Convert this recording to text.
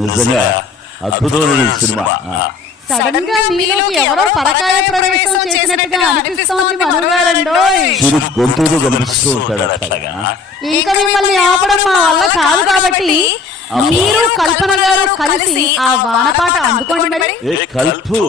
నిజంగా అద్భుతమైన cinema. Sudden గా మీలోకి ఎవరో పరకాయ ప్రవేశం చేసినట్టుగా అనిపిస్తోంది మనోగారండోయ్. గొంతులు కనిపిస్తూ ఉంటాడు అట్లాగా. ఇంకా మిమ్మల్ని ఆపడం మా వల్ల కాదు కాబట్టి మీరు కల్పన గారు కలిసి ఆ వానపాట అందుకోండి మరి. కల్పు